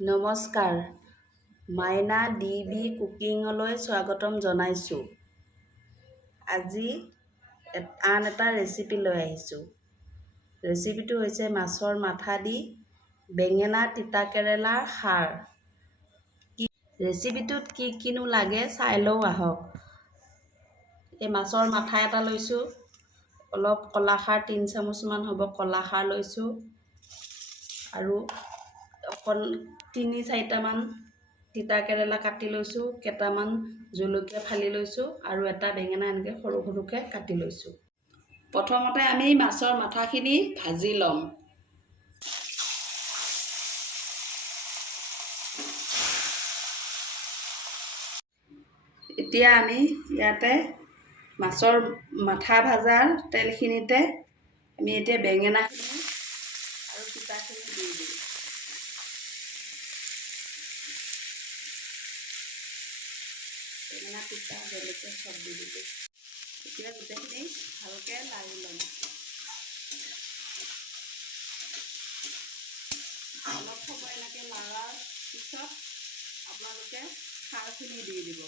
নমস্কাৰ, মাইনা DB কুকিঙলৈ স্বাগতম জনাইছোঁ। আজি আন এটা ৰেচিপি লৈ আহিছোঁ। ৰেচিপিটো হৈছে মাছৰ মাথা দি বেঙেনা তিতাকেৰেলাৰ খাৰ। ৰেচিপিটোত কি কিনো লাগে চাই লওঁ আহক। এই মাছৰ মাথা এটা লৈছোঁ, অলপ কলাখাৰ 3 চামুচমান হ'ব কলাখাৰ লৈছোঁ, আৰু 3-4টামান তিতাকেৰেলা কাটি লৈছোঁ, কেইটামান জলকীয়া ফালি লৈছোঁ, আৰু এটা বেঙেনা এনেকৈ সৰু সৰুকৈ কাটি লৈছোঁ। প্ৰথমতে আমি মাছৰ মাথাখিনি ভাজি ল'ম। এতিয়া আমি ইয়াতে মাছৰ মাথা ভাজাৰ তেলখিনিতে আমি এতিয়া বেঙেনাখিনি আৰু তিতাখিনি দি দিম। বেঙেনা তিতা জলকীয়া চব দি দিলোঁ। এতিয়া গোটেইখিনি ভালকৈ লাৰি ল'ম। অলপ সময় এনেকৈ লৰাৰ পিছত আপোনালোকে খাৰখিনি দি দিব।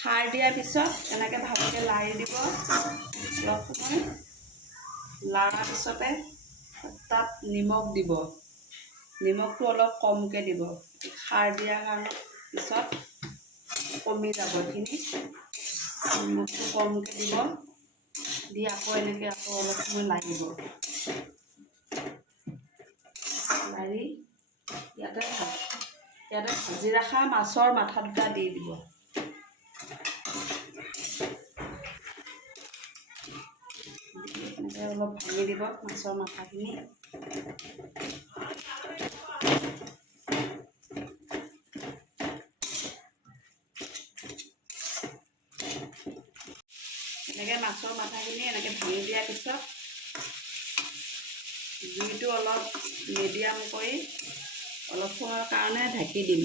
খাৰ দিয়াৰ পিছত এনেকৈ ভালকৈ লাৰি দিব। অলপ সময় লৰাৰ পিছতে তাত নিমখ দিব। নিমখটো অলপ কমকৈ দিব। খাৰ দিয়াৰ কাৰণে পিছত কমি যাব এইখিনি। নিমখটো কমকৈ দিব, দি আকৌ এনেকৈ অলপ সময় লাগিব। লাৰি ইয়াতে ভাজি ৰখা মাছৰ মাথা দুটা দি দিব। এনেকৈ অলপ ভাঙি দিব মাছৰ মাথাখিনি। এনেকৈ মাছৰ মাথাখিনি এনেকৈ ভাঙি দিয়াৰ পিছত জুইটো অলপ মিডিয়াম কৰি অলপ সময়ৰ কাৰণে ঢাকি দিম।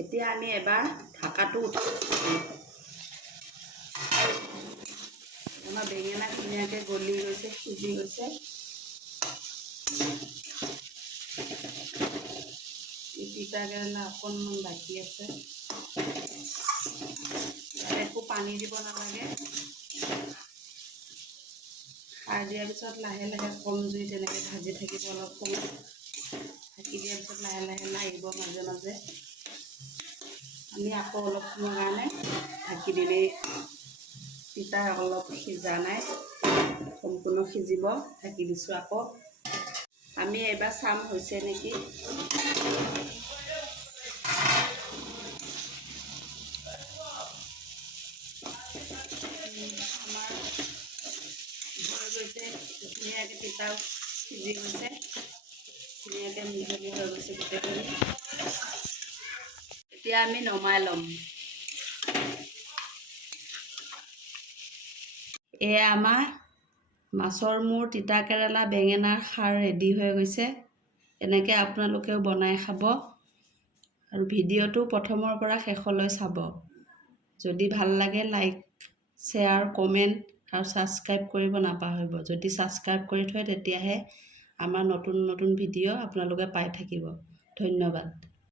এতিয়া আমি এবাৰ ঢাকাটো আমাৰ বেঙেনা ধুনীয়াকৈ গলি গৈছে, সিজি গৈছে। তিতাকেৰেলা অকণমান বাকী আছে। একো পানী দিব নালাগে। খাৰ দিয়াৰ পিছত লাহে লাহে কম জুই তেনেকৈ ভাজি থাকিব। অলপ সময় ঢাকি দিয়াৰ পিছত লাহে লাহে লাৰিব মাজে মাজে। আমি আকৌ অলপ সময়ৰ কাৰণে ঢাকি দিলেই তিতা অলপ সিজা নাই, সম্পূৰ্ণ সিজিব। ঢাকি দিছোঁ আকৌ। আমি এবাৰ চাম হৈছে নেকি। আমাৰ হৈ গৈছে, ধুনীয়াকৈ তিতাও সিজি গৈছে, ধুনীয়াকৈ মিহলি হৈ গৈছে গোটেইখিনি। এতিয়া আমি নমাই ল'ম। এয়া আমাৰ মাছৰ মূৰ তিতাকেৰেলা বেঙেনাৰ খাৰ ৰেডি হৈ গৈছে। এনেকৈ আপোনালোকেও বনাই খাব, আৰু ভিডিঅ'টো প্ৰথমৰ পৰা শেষলৈ চাব। যদি ভাল লাগে লাইক, শ্বেয়াৰ, কমেণ্ট আৰু ছাবস্ক্ৰাইব কৰিব নাপাহৰিব। যদি ছাবস্ক্ৰাইব কৰি থয় তেতিয়াহে আমাৰ নতুন নতুন ভিডিঅ' আপোনালোকে পাই থাকিব। ধন্যবাদ।